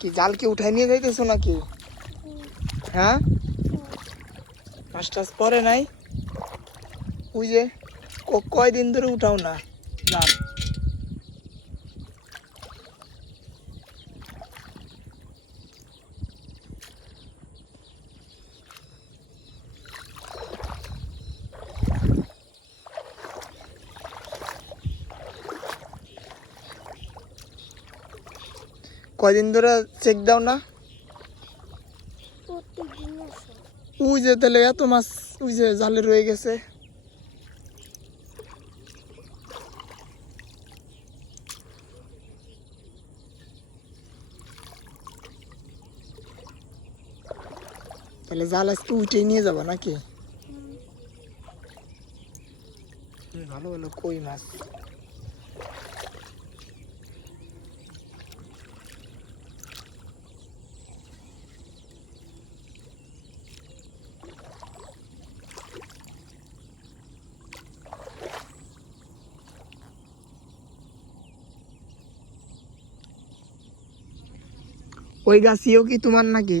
কি জাল কি উঠাই নিয়ে যাইতেছো নাকি হ্যাঁ মাছ পরে নাই ওই যে কয়দিন ধরে উঠাও না জাল কোয়িন্দরা চেক দাও না ওতে দিয়াছ ওযেতে লাগা তো মাছ ওযে জালে রয় গেছে চলে গেলস কুতে নেই যাব নাকি ভালো ভালো কই মাছ ওই গাছিও কি তোমার নাকি